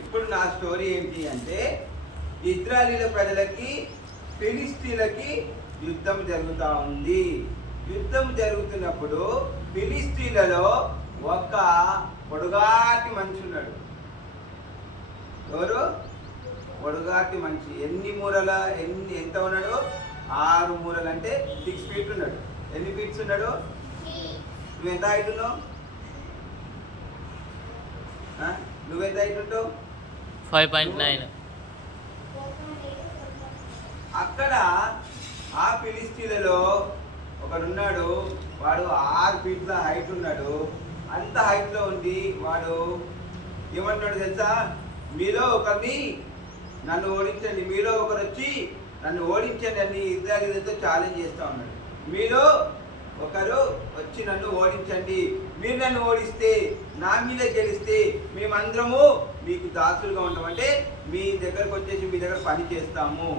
ఇప్పుడు నా స్టోరీ ఏంటి అంటే, ఇజ్రాయేలీల ప్రజలకి ఫిలిస్తీన్లకి యుద్ధం జరుగుతూ ఉంది. యుద్ధం జరుగుతున్నప్పుడు ఫిలిస్తీన్లలో ఒక పొడుగాటి మనిషి ఉన్నాడు. ఎవరు? పొడుగాటి మనిషి. ఎంత ఉన్నాడు? 6 మూరలు అంటే 6 ఫీట్ ఉన్నాడు. ఎన్ని ఫీట్స్ ఉన్నాడు? నువ్వు ఎంత హైట్ ఉన్నావు? నువ్వెంత హైట్ ఉంటావు? 5.9. అక్కడ ఆ ఫిలిస్తీన్లలో ఒకడున్నాడు. వాడు 6 ఫీట్ల హైట్ ఉన్నాడు. అంత హైట్లో ఉండి వాడు ఏమంటున్నాడు తెలుసా? మీలో ఒకరిని నన్ను ఓడించండి, మీలో ఒకరు వచ్చి నన్ను ఓడించండి అని ఇజ్రాయేలీలతో ఛాలెంజ్ చేస్తూ ఉన్నాడు. మీలో ఒకరు వచ్చి నన్ను ఓడించండి, మీరు నన్ను ఓడిస్తే, నా మీద గెలిస్తే మేమందరము మీకు దాసులుగా ఉంటామంటే మీ దగ్గరకు వచ్చేసి మీ దగ్గర పని చేస్తాము,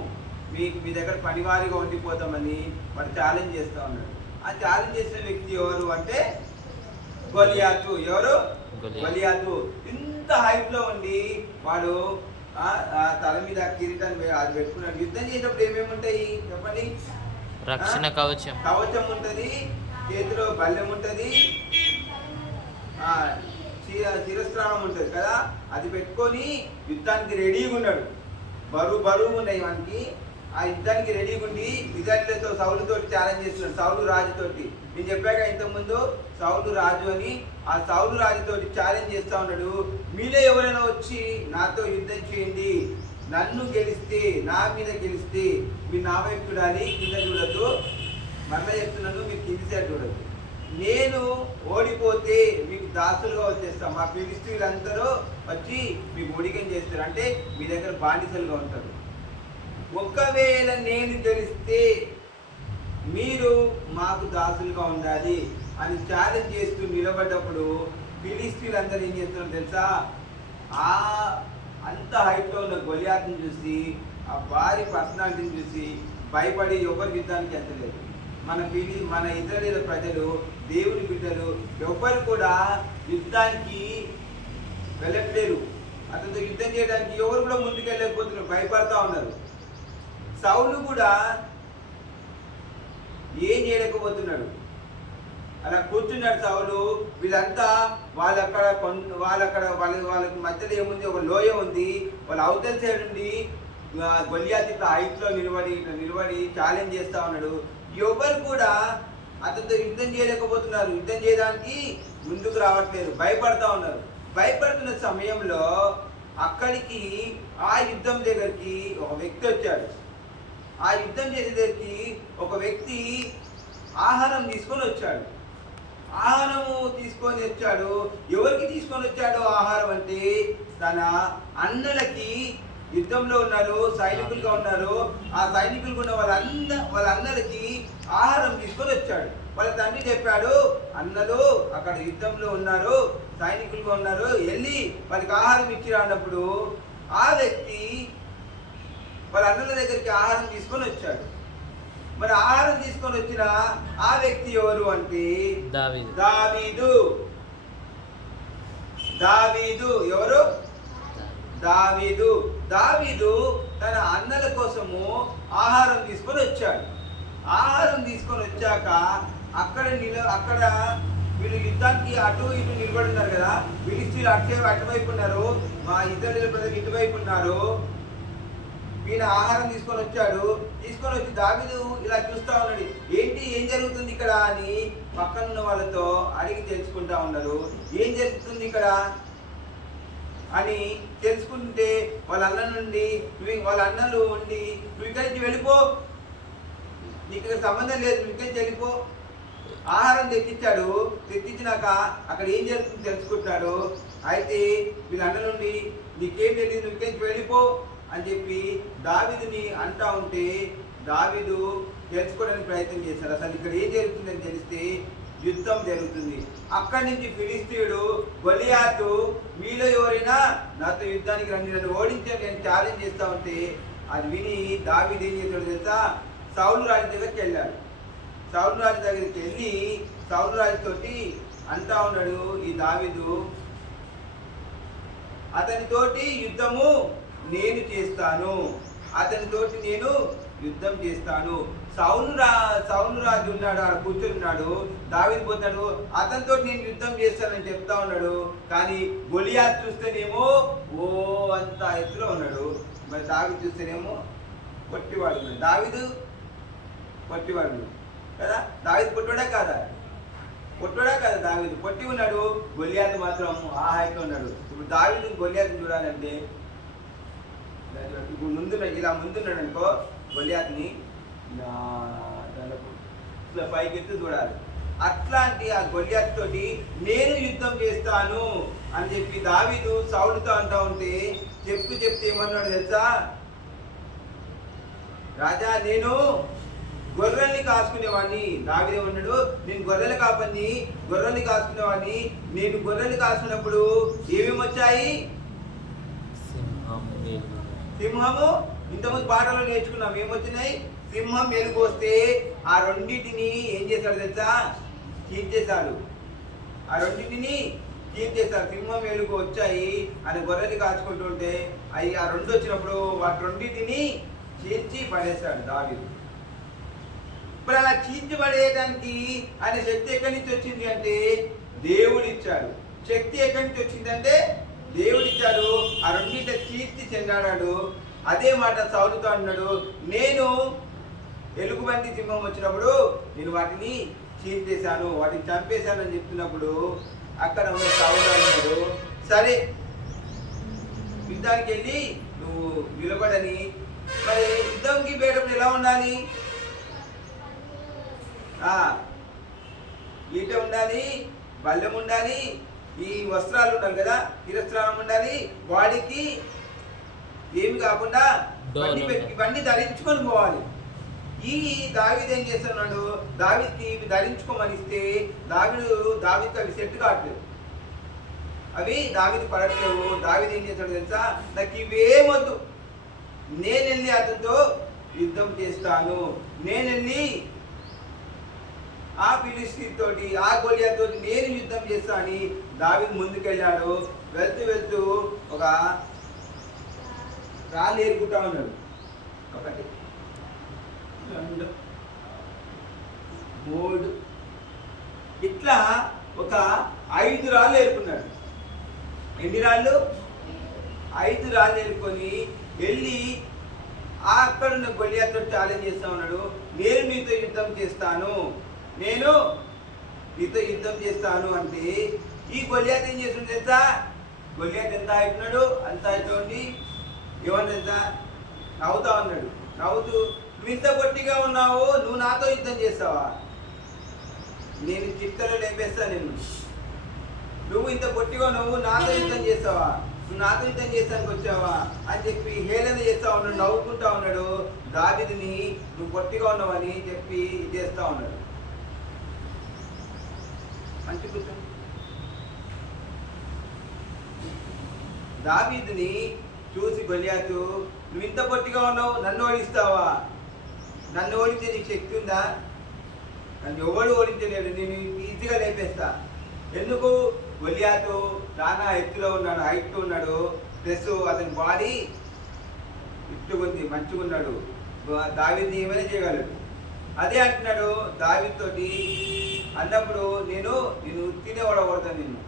మీ దగ్గర పనివారిగా ఉండిపోతామని వాడు ఛాలెంజ్ చేస్తూ ఉన్నాడు. ఆ ఛాలెంజ్ చేసిన వ్యక్తి ఎవరు అంటే గొలియాతు. ఎవరు? గొలియాతు. ఇంత హైట్లో ఉండి వాడు తల మీద కిరీటాన్ని అది పెట్టుకున్నాడు. యుద్ధం చేసేటప్పుడు ఏమేమి ఉంటాయి చెప్పండి? రక్షణ కవచం ఉంటుంది, చేతిలో బల్లెం ఉంటుంది, శిరస్త్రాణం ఉంటుంది కదా, అది పెట్టుకొని యుద్ధానికి రెడీగా ఉన్నాడు. బరువు ఉన్నాయి వానికి. ఆ యుద్ధానికి రెడీగా ఉండి ఇజ్రాయేలీలతో సౌలుతో ఛాలెంజ్ చేస్తున్నాడు. సౌలు రాజుతోటి నేను చెప్పాక ఇంతకుముందు సౌలు రాజు అని. ఆ సౌలు రాజుతోటి ఛాలెంజ్ చేస్తూ ఉన్నాడు. మీలో ఎవరైనా వచ్చి నాతో యుద్ధం చేయండి, నన్ను గెలిస్తే, నా మీద గెలిస్తే మీరు నా వైపు చూడాలి, కింద చూడద్దు. మరలా చెప్తున్నాను, మీరు కింది సైడ్ చూడద్దు. నేను ఓడిపోతే మీకు దాసులుగా వచ్చేస్తాం. మా ఫిలిస్తీన్లందరూ వచ్చి మీకు ఊడికం చేస్తారు, అంటే మీ దగ్గర బానిసలుగా ఉంటారు. ఒకవేళ నేను గెలిస్తే మీరు మాకు దాసులుగా ఉండాలి అని ఛాలెంజ్ చేస్తూ నిలబడ్డప్పుడు ఫిలిస్తీన్లందరూ ఏం చేస్తున్నారు తెలుసా? అంత హైట్లో ఉన్న గొలియాతుని చూసి, ఆ భారీ పర్సనాలిటీని చూసి భయపడి ఎవరి యుద్ధానికి వెళ్తలేదు. మన ఇజ్రాయేలీల ప్రజలు, దేవుని బిడ్డలు ఎవరు కూడా యుద్ధానికి వెళ్ళట్లేరు. అతనితో యుద్ధం చేయడానికి ఎవరు కూడా ముందుకు వెళ్ళలేకపోతున్నారు, భయపడతా ఉన్నారు. సౌలు కూడా ఏం చేయలేకపోతున్నాడు, అలా కూర్చున్నాడు సౌలు. వీళ్ళంతా వాళ్ళకి మధ్యలో ఏముంది, ఒక లోయ ఉంది. వాళ్ళ అవతల సైడ్ నుండి గొలియాతు ఇట్లా హైట్లో నిలబడి ఛాలెంజ్ చేస్తూ ఉన్నాడు. ఎవరు కూడా అతనితో యుద్ధం చేయలేకపోతున్నారు, యుద్ధం చేయడానికి ముందుకు రావట్లేదు, భయపడతా ఉన్నారు. భయపడుతున్న సమయంలో అక్కడికి ఆ యుద్ధం దగ్గరికి ఒక వ్యక్తి వచ్చాడు. ఆ యుద్ధం చేసే దగ్గరికి ఒక వ్యక్తి ఆహారం తీసుకొని వచ్చాడు. ఆహారము తీసుకొని వచ్చాడు. ఎవరికి తీసుకొని వచ్చాడు ఆహారం అంటే, తన అన్నలకి. యుద్ధంలో ఉన్నారు, సైనికులుగా ఉన్నారు. ఆ సైనికులుగా ఉన్న వాళ్ళ అన్నలకి ఆహారం తీసుకొని వచ్చాడు. వాళ్ళ తండ్రి చెప్పాడు, అన్నలు అక్కడ యుద్ధంలో ఉన్నారు, సైనికులుగా ఉన్నారు, వెళ్ళి వాళ్ళకి ఆహారం ఇచ్చిరా అన్నప్పుడు ఆ వ్యక్తి వాళ్ళ అన్నల దగ్గరికి ఆహారం తీసుకొని వచ్చాడు. మరి ఆహారం తీసుకొని వచ్చిన ఆ వ్యక్తి ఎవరు అంటే దావీదు. ఎవరు? దావీదు తన అన్నల కోసము ఆహారం తీసుకొని వచ్చాడు. ఆహారం తీసుకొని వచ్చాక అక్కడ వీళ్ళు యుద్ధానికి అటు ఇటు నిలబడి ఉన్నారు కదా. ఫిలిస్తీన్లు అటువైపు ఉన్నారు, మా ఇజ్రాయేలీల ప్రజలు ఇటువైపు ఉన్నారు. ఈయన ఆహారం తీసుకొని వచ్చాడు. తీసుకొని వచ్చి దావీదు ఇలా చూస్తూ ఉన్నాడు, ఏం జరుగుతుంది ఇక్కడ అని పక్కనున్న వాళ్ళతో అడిగి తెలుసుకుంటా ఉన్నారు. ఏం జరుగుతుంది ఇక్కడ అని తెలుసుకుంటే వాళ్ళ అన్నలు ఉండి, నువ్వు ఇక్కడి నుంచి వెళ్ళిపో, నీకు ఇక్కడ సంబంధం లేదు, నువ్వు ఇక్కడి నుంచి వెళ్ళిపో. ఆహారం తెచ్చించినాక అక్కడ ఏం జరుగుతుంది తెలుసుకుంటున్నాడు. అయితే వీళ్ళ అన్నలుండి నీకేం తెలియదు, నువ్వు ఇక్కడి నుంచి వెళ్ళిపో అని చెప్పి దావీదుని అంటా ఉంటే దావీదు తెలుసుకోవడానికి ప్రయత్నం చేశారు. అసలు ఇక్కడ ఏం జరుగుతుందని తెలిస్తే యుద్ధం జరుగుతుంది. అక్కడి నుంచి ఫిలిస్తీయుడు గొలియాతు, మీలో ఎవరైనా నాతో యుద్ధానికి రండి, నన్ను ఓడించండి నేను ఛాలెంజ్ చేస్తా ఉంటే అది విని దావీదు ఏం చేశాడు తెలుసా? సౌలు రాజు దగ్గరికి వెళ్ళాడు. సౌలు రాజు దగ్గరికి వెళ్ళి సౌలు రాజుతోటి అంటా ఉన్నాడు ఈ దావీదు, అతనితోటి యుద్ధము నేను చేస్తాను, అతనితోటి నేను యుద్ధం చేస్తాను. సౌలు రాజు ఉన్నాడు, ఆడ కూర్చున్నాడు, దావీదు పోతాడు, అతనితో నేను యుద్ధం చేస్తానని చెప్తా ఉన్నాడు. కానీ గొలియాత్ చూస్తేనేమో ఓ అంత ఎత్తులో ఉన్నాడు, మరి దావీదు చూస్తేనేమో పొట్టివాడు ఉన్నాడు. దావీదు పొట్టివాడు కదా, దావీదు పొట్టోడా కాదా? పొట్టోడా కదా దావీదు, పొట్టి ఉన్నాడు. గొలియాత్ మాత్రం ఆ హైట్లో ఉన్నాడు. ఇప్పుడు దావీదు గొలియాత్ చూడాలంటే ఇప్పుడు ఇలా ముందున్నాడు అనుకో, గొలియాత్ని పైకెత్తి చూడాలి. అట్లాంటి ఆ గొలియాత్ తోటి నేను యుద్ధం చేస్తాను అని చెప్పి దావీదు సౌలుతో అంటా ఉంటే చెప్తే ఏమన్నాడు తెలుసా? రాజా, నేను గొర్రెల్ని కాసుకునేవాడిని. దావీదు ఉన్నాడు, నేను గొర్రెలు కాపని, గొర్రెల్ని కాసుకునేవాడిని. నేను గొర్రెలు కాసుకున్నప్పుడు ఏమేమి వచ్చాయి? సింహము. ఇంతకుముందు పాటలో నేర్చుకున్నాం, ఏమొచ్చినాయి? సింహం, ఎలుగు వస్తే ఆ రెండింటిని ఏం చేశాడు తెలుసా? చీల్చేశాడు. ఆ రెండింటిని చీల్చేశాడు. సింహం, ఎలుగు వచ్చాయి అని గొర్రెలు కాచుకుంటుంటే అవి ఆ రెండు వచ్చినప్పుడు వాటి రెండింటిని చీల్చి పడేశాడు దావీదు. ఇప్పుడు అలా చీల్చబడేయడానికి ఆయన శక్తి ఎక్కడి నుంచి వచ్చింది అంటే దేవుడు ఇచ్చాడు. శక్తి ఎక్కడి నుంచి వచ్చిందంటే దేవుడు ఇచ్చాడు. ఆ రెండింటి చీల్చి చెందాడాడు. అదే మాట సౌలుతో అన్నాడు, నేను ఎలుగుబంటి సింహం వచ్చినప్పుడు నేను వాటిని చీల్చేశాను, వాటిని చంపేశాను అని చెప్తున్నప్పుడు అక్కడ ఉన్న సౌలు అన్నాడు, సరే యుద్ధానికి వెళ్ళి నువ్వు నిలబడని. మరి యుద్ధంకి పోయేటప్పుడు ఎలా ఉండాలి? ఈట ఉండాలి, బల్లెం ఉండాలి, ఈ వస్త్రాలు ఉండాలి కదా, శిరస్త్రానం ఉండాలి, బాడీకి ఏమి కాకుండా ఇవన్నీ ధరించుకొని పోవాలి. ఈ దావీదు ఏం చేస్తున్నాడు? దావీదుకి ధరించుకోమని ఇస్తే దావీదుకి అవి సెట్ కావట్లేదు, అవి దావీదు పడట్లేవు. దావీదు ఏం చేస్తాడు తెలుసా? నాకు ఇవేమొద్దు, నేను వెళ్ళి అతనితో యుద్ధం చేస్తాను, నేను వెళ్ళి ఆ ఫిలిస్తీన్ తోటి, ఆ గొలియాత్ తోటి నేను యుద్ధం చేస్తా అని దావీదు ముందుకెళ్ళాడు. వెళ్తూ ఒక రాళ్ళు ఏరుకుంటా ఉన్నాడు. 1 2 3 ఇట్లా ఒక 5 రాళ్ళు ఏరుకున్నాడు. ఎన్ని రాళ్ళు? 5 రాళ్ళు ఏరుకొని వెళ్ళి అక్కడున్న గొలియాత్ తోటి ఛాలెంజ్ చేస్తా ఉన్నాడు. నేను నీతో యుద్ధం చేస్తాను, నేను నీతో యుద్ధం చేస్తాను అంటే ఈ గొలియాత్ ఏం చేస్తుంది తెలుసా? గొలియాత్ ఎంత అవుతున్నాడు? అంత అవుతుంది. ఏమన్నా తెలుసా? నవ్వుతా ఉన్నాడు. నవ్వుతూ, నువ్వు ఇంత పొట్టిగా ఉన్నావు, నువ్వు నాతో యుద్ధం చేస్తావా? నేను చిట్టలో లేపేస్తా నిన్ను. నువ్వు ఇంత పొట్టిగా నువ్వు నాతో యుద్ధం చేస్తావా? నువ్వు నాతో యుద్ధం చేస్తానికి వచ్చావా అని చెప్పి హేళన చేస్తా ఉన్నాడు, నవ్వుకుంటా ఉన్నాడు. దావీదుని నువ్వు పొట్టిగా ఉన్నావని చెప్పి చేస్తా ఉన్నాడు. మంచి కూర్చొని దావీదుని చూసి గొలియాతు, నువ్వు ఇంత పొట్టిగా ఉన్నావు, నన్ను ఓడిస్తావా? నన్ను ఓడించే నీకు శక్తి ఉందా? నన్ను ఎవడు ఓడించలేడు, నేను ఈజీగా లేపేస్తా. ఎందుకు? గొలియాతు నానా ఎత్తులో ఉన్నాడు, హైట్లో ఉన్నాడు, ప్లస్ అతని బాడీ ఇట్టుకుంది, మంచిగా ఉన్నాడు. దావీదుని ఏమైనా చేయగలడు. అదే అంటున్నాడు దావీదుతోటి అన్నప్పుడు, నేను తినేవాడకూడతాను నిన్ను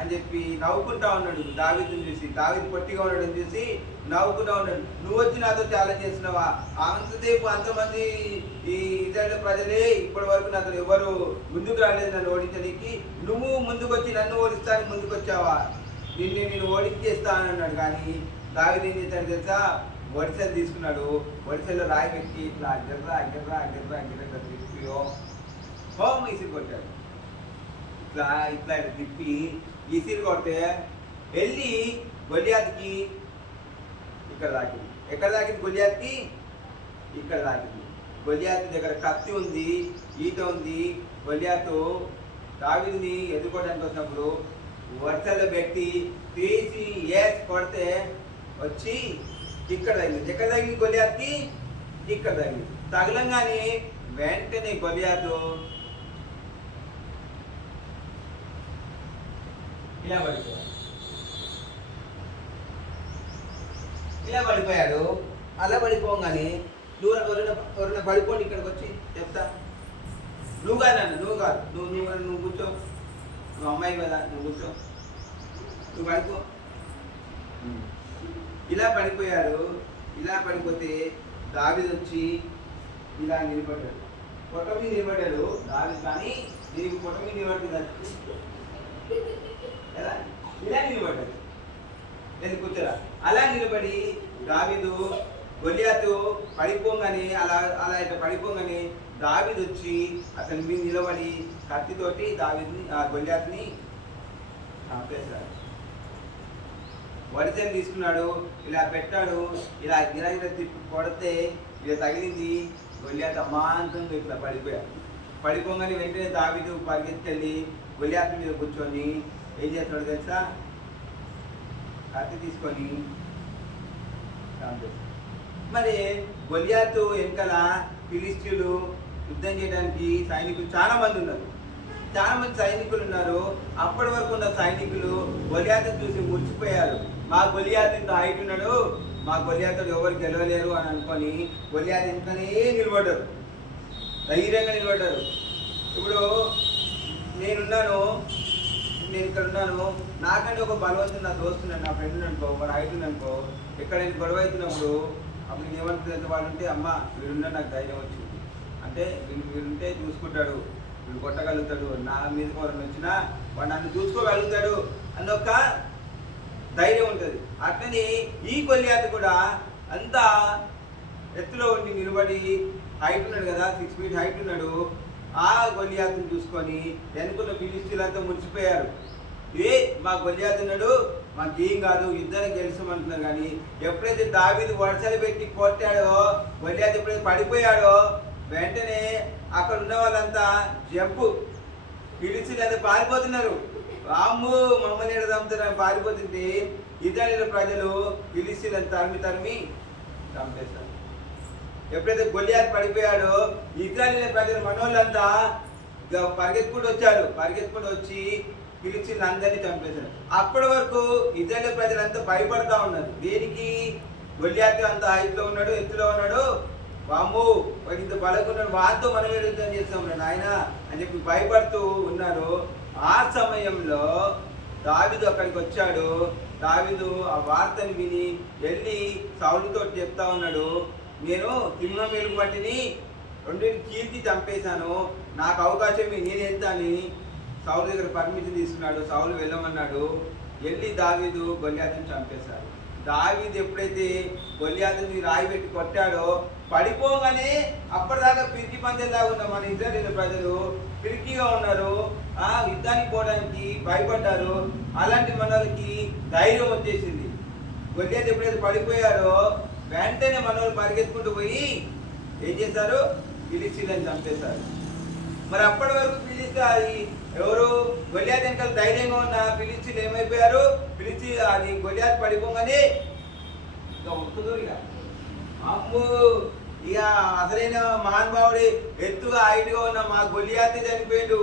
అని చెప్పి నవ్వుకుంటా ఉన్నాడు. దావీదుని చూసి, దావీదు పొట్టిగా ఉన్నాడని చూసి నవ్వుకుంటా ఉన్నాడు. నువ్వు వచ్చి నాతో ఛాలెంజ్ చేస్తున్నావా? అంతసేపు అంతమంది ఈ ఇజ్రాయేల్ ప్రజలే ఇప్పటి వరకు నాతో ఎవరు ముందుకు రాలేదు నన్ను ఓడించడానికి, నువ్వు ముందుకు వచ్చి నన్ను ఓడిస్తానికి ముందుకు వచ్చావా? నేను ఓడించేస్తాను అన్నాడు. కానీ దావీదు ఏం చేశాడు తెలుసా? వడిసెలు తీసుకున్నాడు. వడిసెల్లో రాయి పెట్టి ఇట్లా గిర్ర తిప్పి హోమ్ ఇసిరి కొట్టాడు. ఇట్లా తిప్పి ఇసిరి కొడితే వెళ్ళి గొలియాత్కి ఇక్కడ దాకింది. ఎక్కడ దాకింది? గొలియాత్కి ఇక్కడ దాకింది. గొలియాత్ దగ్గర కత్తి ఉంది, ఈట ఉంది. గొలియాతు దావీదుని ఎదుర్కోవడానికి వచ్చినప్పుడు వరుసలో పెట్టి తీసి కొడితే వచ్చి ఇక్కడ తగిలింది. ఎక్కడ తగిలింది? గొలియాత్కి ఇక్కడ తగిలింది. తగలంగానే వెంటనే గొలియాతు ఇలా పడిపోయాడు. ఇలా పడిపోయాడు. అలా పడిపోగానే నువ్వు ఎవరైనా పడిపోండి ఇక్కడికి వచ్చి చెప్తా. నువ్వు కాదు నాన్న, నువ్వు కాదు, నువ్వు నువ్వు నువ్వు కూర్చో, నువ్వు అమ్మాయి కదా, నువ్వు కూర్చో, నువ్వు పడిపో. ఇలా పడిపోయాడు. ఇలా పడిపోతే దావీదు వచ్చి ఇలా నిలబడ్డాడు. పొట్ట మీద నిలబడ్డాడు దావీదు, కానీ దీనికి పొట్ట మీద నిలబడుతుంది ఎలా ఇలా నిలబడ్డాడు. నేను కూర్చోరా. అలా నిలబడి దావీదు గొలియాతు పడిపోగానే అలా ఇట్లా పడిపోగానే దావీదు వచ్చి అతని మీద నిలబడి కత్తితోటి దావీదుని గొలియాతుని చంపేశాడు. వడిసెలు తీసుకున్నాడు, ఇలా పెట్టాడు, ఇలా గిరగిర తిప్పి కొడితే ఇలా తగిలింది. గొలియాతు అమాంతంగా ఇట్లా పడిపోయాడు. పడిపోగానే వెంటనే దావీదు పరిగెత్తుకెళ్ళి గొలియాతు మీద కూర్చొని ఏం చేస్తాడు తెలుసా? కత్తి తీసుకొని చంపేశాడు. మరి గొలియాతు వెనకాల ఫిలిస్టీయులు యుద్ధం చేయడానికి సైనికులు చాలా మంది ఉన్నారు. చాలా మంది సైనికులు ఉన్నారు. అప్పటి వరకు ఉన్న సైనికులు గొలియాతుని చూసి మురిచిపోయారు. మా గొలియాతు ఇంత హైట్ ఉన్నాడు, మా గొలియాతుడు ఎవరు గెలవలేరు అని అనుకొని గొలియాతు ఇంతనే నిలబడ్డారు, ధైర్యంగా నిలబడ్డారు. ఇప్పుడు నేను ఇక్కడ ఉన్నాను, నాకంటే ఒక బలవంతుడు నా దోస్తున్నాడు, నా ఫ్రెండ్ అనుకో, వాడు హైట్ ఉందనుకో, ఎక్కడైనా గొడవ అవుతున్నప్పుడు అప్పుడు నేను ఏమంటుంది వాళ్ళు ఉంటే అమ్మ వీడున్నా నాకు ధైర్యం వచ్చింది అంటే వీడుంటే చూసుకుంటాడు, వీడు కొట్టగలుగుతాడు, నా మీద ఎవరైనా వచ్చినా వాడు నన్ను చూసుకోగలుగుతాడు అన్న ఒక ధైర్యం ఉంటుంది. అట్లనే ఈ గొలియాతు కూడా అంత ఎత్తులో ఉండి నిలబడి హైట్ ఉన్నాడు కదా, 6 feet హైట్ ఉన్నాడు. ఆ గొలియాతుని చూసుకొని వెనుకున్న ఫిలిస్టీయులంతా మురిసిపోయారు. మా గొలియాతు ఉన్నాడు, మాకేం కాదు, యుద్ధాన్ని గెలుస్తామంటున్నారు. కానీ ఎప్పుడైతే దావీదు వరుసలు పెట్టి కొట్టాడో, గొలియాతు ఎప్పుడైతే పడిపోయాడో వెంటనే అక్కడ ఉన్న వాళ్ళంతా జంపు, ఫిలిస్టీయులంతా పారిపోతున్నారు. రాము మమ్మల్ని చంపుతారని పారిపోతుంటే ఇజ్రాయేలు ప్రజలు ఫిలిస్టీయులను తరిమి చంపేస్తారు. ఎప్పుడైతే గొలియాతు పడిపోయాడో ఇజ్రాయేలు ప్రజలు మనోళ్ళంతా పరిగెత్తుకుంటూ వచ్చి ఫిలిస్టీయులను అందరినీ చంపేశారు. అప్పటి వరకు ఇజ్రాయేలు ప్రజలంతా భయపడతా ఉన్నారు. దేనికి? గొలియాతు అంత హైట్లో ఉన్నాడు, ఎత్తులో ఉన్నాడు, వాము వాడు ఇంత బలకున్నాడు, వాటితో మనం యుద్ధం చేస్తాం నాయన అని చెప్పి భయపడుతూ ఉన్నారు. ఆ సమయంలో దావీదు అక్కడికి వచ్చాడు. దావీదు ఆ వార్తని విని వెళ్ళి సౌలుతో చెప్తా ఉన్నాడు, నేను సింహం ఎలుగు బట్టిని 2 కీర్తి చంపేశాను, నాకు అవకాశం నేనెంత అని సౌలు దగ్గర పర్మిషన్ తీసుకున్నాడు. సౌలు వెళ్ళమన్నాడు. వెళ్ళి దావీదు గొలియాతుని చంపేశాడు. దావీదు ఎప్పుడైతే గొలియాతుని రాయి పెట్టి కొట్టాడో పడిపోగానే అప్పటిదాకా పిరికి పంచేలాగా ఉన్న మన ఇజ్రాయేలు ప్రజలు పిరికిగా ఉన్నారు, యుద్ధానికి పోవడానికి భయపడ్డారు. అలాంటి మనకి ధైర్యం వచ్చేసింది. గొలియాతు ఎప్పుడైతే పడిపోయారో వెంటనే మనోళ్ళు పరిగెత్తుకుంటూ పోయి ఏం చేశారు? ఫిలిస్టీయులను చంపేశారు. మరి అప్పటి వరకు ఎవరు గొలియాతు వెనకాల ధైర్యంగా ఉన్న ఫిలిస్టీయులు ఏమైపోయారు? గొలియాతు పడిపోగానే అమ్ము ఇక అసలైన మహానుభావుడి ఎత్తుగా హైట్గా ఉన్న మా గొలియాతు చనిపోయాడు,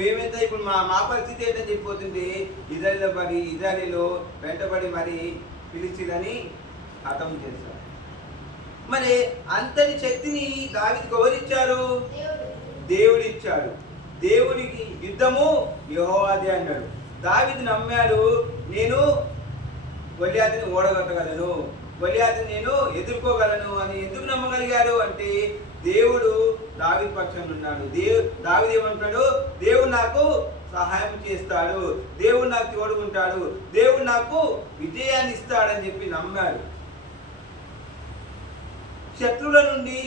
మేమెంత ఇప్పుడు మా పరిస్థితి ఏంటని చెప్పిపోతుంది. ఇజ్రాయేలు వెంటబడి మరి ఫిలిస్టీయులని హతం చేశారు. మరి అంతటి శక్తిని దావీదుకు ఎవరిచ్చారు? దేవుడు ఇచ్చాడు. దేవుడికి యుద్ధము యెహోవాదే అన్నాడు. దావీదు నమ్మాడు, నేను గొలియాతుని ఓడగొట్టగలను, గొలియాతుని నేను ఎదుర్కోగలను అని. ఎందుకు నమ్మగలిగారు అంటే దేవుడు దావీదు పక్షంలో ఉన్నాడు. దావీదు ఏమంటాడు? దేవుడు నాకు సహాయం చేస్తాడు, దేవుడు నాకు తోడుకుంటాడు, దేవుడు నాకు విజయాన్ని ఇస్తాడని చెప్పి నమ్మాడు. శత్రువుల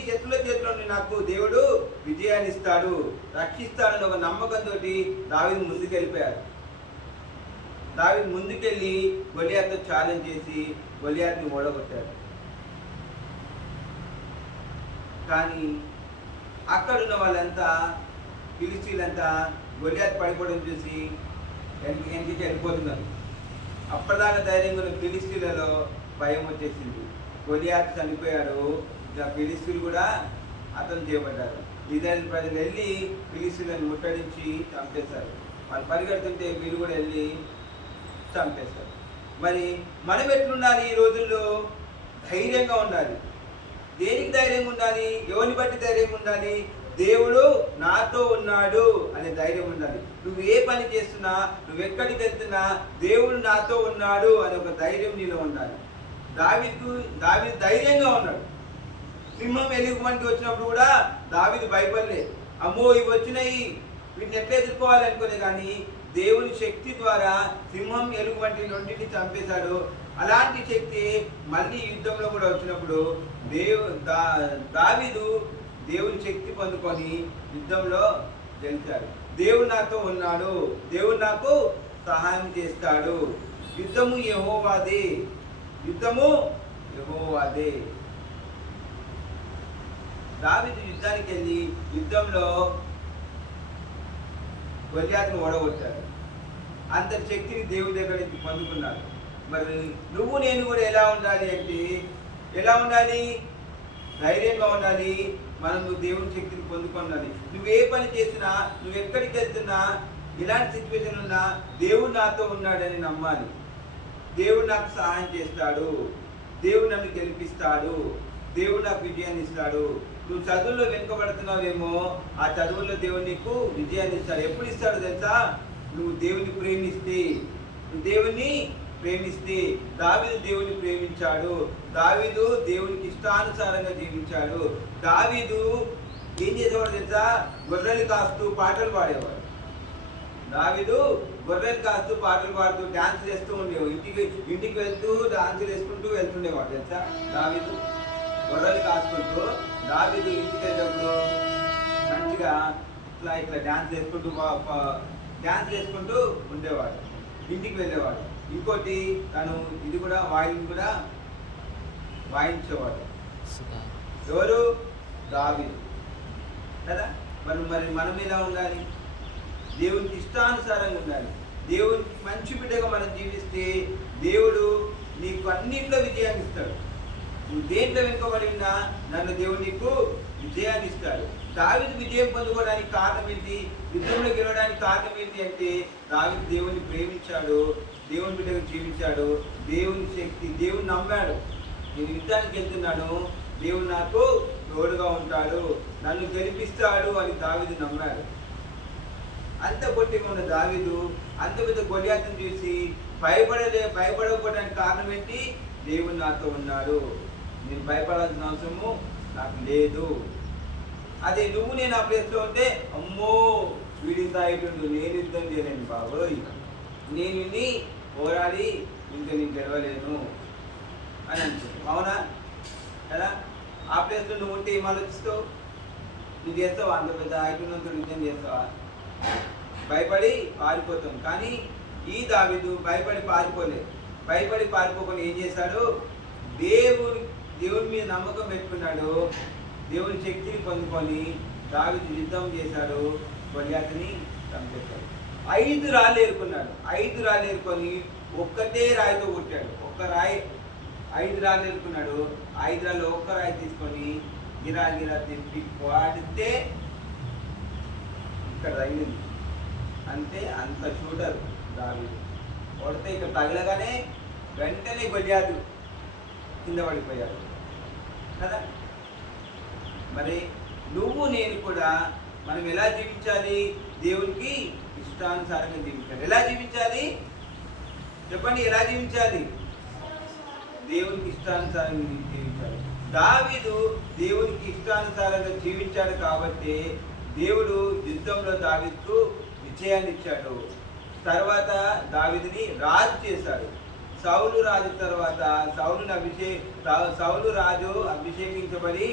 చేతుల నుండి నాకు దేవుడు విజయాన్ని ఇస్తాడు, రక్షిస్తాడని ఒక నమ్మకంతో దావీదు ముందుకెళ్ళిపోయాడు. దావీదు ముందుకెళ్ళి గొలియాతుతో ఛాలెంజ్ చేసి గొలియాతుని ఓడగొట్టాడు. కానీ అక్కడున్న వాళ్ళంతా ఫిలిస్టీయులంతా గొలియాతు పడిపోవడం చూసి వెనక్కి వెళ్ళిపోతున్నారు. అప్పటిదాకా ధైర్యంగా ఉన్న ఫిలిస్టీయులలో భయం వచ్చేసింది. గొలియాతు చనిపోయాడు, ఇక ఫిలిస్టీయులు కూడా హతం చేయబడ్డారు. ఇజ్రాయేలు ప్రజలు వెళ్ళి ఫిలిస్టీయులను ముట్టడించి చంపేశారు. వాళ్ళు పరిగెడుతుంటే వీళ్ళు కూడా వెళ్ళి చంపేశారు. మరి మనం ఎట్లుండాలి ఈ రోజుల్లో? ధైర్యంగా ఉండాలి. దేనికి ధైర్యంగా ఉండాలి? ఎవరిని బట్టి ధైర్యంగా ఉండాలి? దేవుడు నాతో ఉన్నాడు అనే ధైర్యం ఉండాలి. నువ్వు ఏ పని చేస్తున్నా, నువ్వు ఎక్కడికి వెళ్తున్నా దేవుడు నాతో ఉన్నాడు అనే ఒక ధైర్యం నీలో ఉండాలి. దావీదు ధైర్యంగా ఉన్నాడు. సింహం ఎలుగుబంటి వచ్చినప్పుడు కూడా దావీదు భయపడలే. అమ్మో ఇవి వచ్చినాయి, వీటిని ఎట్లా ఎదుర్కోవాలి అనుకునే, కానీ దేవుని శక్తి ద్వారా సింహం ఎలుగుబంటి రెండింటిని చంపేశాడు. అలాంటి శక్తి మళ్ళీ యుద్ధంలో కూడా వచ్చినప్పుడు దావీదు దేవుని శక్తి పొందుకొని యుద్ధంలో గెలిచాడు. దేవుడు నాతో ఉన్నాడు, దేవుడు నాకు సహాయం చేస్తాడు. యుద్ధము యెహోవాదే, యుద్ధము యెహోవాదే. దావీదు యుద్ధానికి వెళ్ళి యుద్ధంలో గొల్యాతును ఓడగొట్టాడు. అంతటి శక్తిని దేవుడి దగ్గర నుంచి పొందుకున్నాడు. మరి నువ్వు నేను కూడా ఎలా ఉండాలి అంటే, ఎలా ఉండాలి? ధైర్యంగా ఉండాలి. మనం దేవుని శక్తిని పొందుకున్నది. నువ్వు ఏ పని చేసినా, నువ్వు ఎక్కడికి వెళ్తున్నా, ఇలాంటి సిచ్యువేషన్ ఉన్నా దేవుడు నాతో ఉన్నాడని నమ్మాలి. దేవుడు నాకు సహాయం చేస్తాడు, దేవుడు నన్ను గెలిపిస్తాడు, దేవుడు నాకు విజయాన్ని ఇస్తాడు. నువ్వు చదువుల్లో వెనుకబడుతున్నావేమో, ఆ చదువుల్లో దేవుడు నీకు విజయాన్ని ఇస్తాడు. ఎప్పుడు ఇస్తాడు తెలుసా? నువ్వు దేవుని ప్రేమిస్తే. నువ్వు దేవుని ప్రేమిస్తే. దావీదు దేవుని ప్రేమించాడు. దావీదు దేవునికి ఇష్టానుసారంగా జీవించాడు. దావీదు ఏం చేసేవాడు తెలుసా? గొర్రెలు కాస్తూ పాటలు పాడేవాడు. దావీదు గొర్రెలు కాస్తూ పాటలు పాడుతూ డాన్స్ చేస్తూ ఉండేవాడు. ఇంటికి వెళ్తూ డాన్సులు వేసుకుంటూ వెళ్తుండేవాడు తెలుసా? దావీదు గొర్రెలు కాసుకుంటూ దావీదు ఇంటికి వెళ్ళినప్పుడు మంచిగా ఇట్లా డాన్స్ వేసుకుంటూ ఉండేవాడు. ఇంటికి వెళ్ళేవాడు. ఇంకోటి తను ఇది కూడా కూడా వాయించేవాడు. ఎవరు? దావీదు కదా. మరి మనం ఎలా ఉండాలి? దేవునికి ఇష్టానుసారంగా ఉండాలి. దేవునికి మంచి బిడ్డగా మనం జీవిస్తే దేవుడు నీకు అన్నింటిలో విజయాన్ని ఇస్తాడు. నువ్వు దేంట్లో వెనుకబడి ఉన్నా నన్ను దేవుడు నీకు విజయాన్ని ఇస్తాడు. దావీదు విజయం పొందుకోవడానికి కారణం ఏంటి? యుద్ధంలో గెలవడానికి కారణం ఏంటి అంటే, దావీదు దేవుని ప్రేమించాడు, దేవుని బిడ్డగా జీవించాడు, దేవుని శక్తి, దేవుని నమ్మాడు. నేను యుద్ధానికి వెళ్తున్నాను, దేవుడు నాకు తోడుగా ఉంటాడు, నన్ను గెలిపిస్తాడు అని దావీదు నమ్మాడు. అంత పొట్టిగా ఉన్న దావీదు అంత పెద్ద గొలియాతును చూసి భయపడకపోవడానికి కారణం ఏంటి? దేవుడు నాతో ఉన్నాడు, నేను భయపడాల్సిన అవసరము నాకు లేదు. అదే నువ్వు నేను ఆ ప్లేస్లో ఉంటే, అమ్మో వీడి తాగిటుండు, నేను యుద్ధం చేయలేను బాబోయ్, నేను ఇన్ని పోరాడి ఇంకా నేను గెలవలేను అని అనుకుంటావు. అవునా కదా? ఆ ప్లేస్లో నువ్వు ఉంటే ఏం ఆలోచిస్తావు? నువ్వు చేస్తావా? అంత పెద్ద ఐటున్నంతో యుద్ధం చేస్తావా? భయపడి పారిపోతాం. కానీ ఈ దావీదు భయపడి పారిపోలేదు. భయపడి పారిపోకుండా ఏం చేశాడు? దేవుని మీద నమ్మకం పెట్టుకున్నాడు. దేవుని శక్తిని పొందుకొని దావీదు యుద్ధం చేశాడు, గొలియాతుని చంపేశాడు. 5 రాళ్ళు ఏరుకున్నాడు. 5 రాళ్ళు ఏరుకొని ఒక్కటే రాయితో కొట్టాడు. 5 రాళ్ళు ఏరుకున్నాడు. 5 రాళ్ళు ఒక్క రాయి తీసుకొని గిరా తిప్పి వాడితే ఇక్కడ తగిలింది. అంతే, అంత షూటర్ దావీదు. కొడితే ఇక్కడ తగలగానే వెంటనే గొలియాతు కింద పడిపోయాడు కదా. మరి నువ్వు నేను కూడా మనం ఎలా జీవించాలి? దేవునికి ఇష్టానుసారంగా జీవించాలి. ఎలా జీవించాలి చెప్పండి? ఎలా జీవించాలి? దేవునికి ఇష్టానుసారంగా జీవించాలి. దావీదు దేవునికి ఇష్టానుసారంగా జీవించాడు కాబట్టి దేవుడు యుద్ధంలో దావీదుకు విజయాన్ని ఇచ్చాడు. తర్వాత దావీదుని రాజు చేశాడు. సౌలు రాజు తర్వాత సౌలు రాజు అభిషేకించబడి